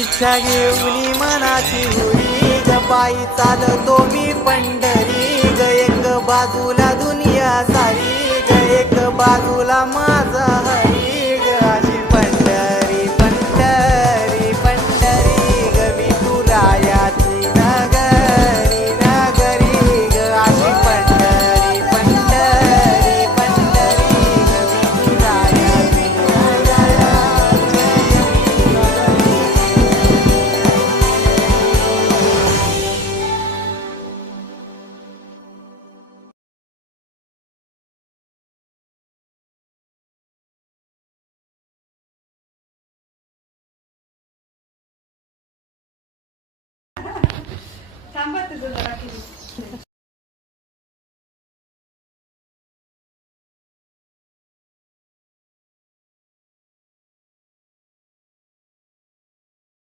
इच्छा घेऊन मनाची होई ग पायी चालतो मी पंढरी ग एक बाजूला दुनिया सारी ग एक बाजूला माझा हरी ग अशी पंढरी पंढरी पंढरी ग विठुरायाची नगरी नगरी ग अशी पंढरी पंढरी पंढरी ग विठुरायाची थांबा तुझं जरा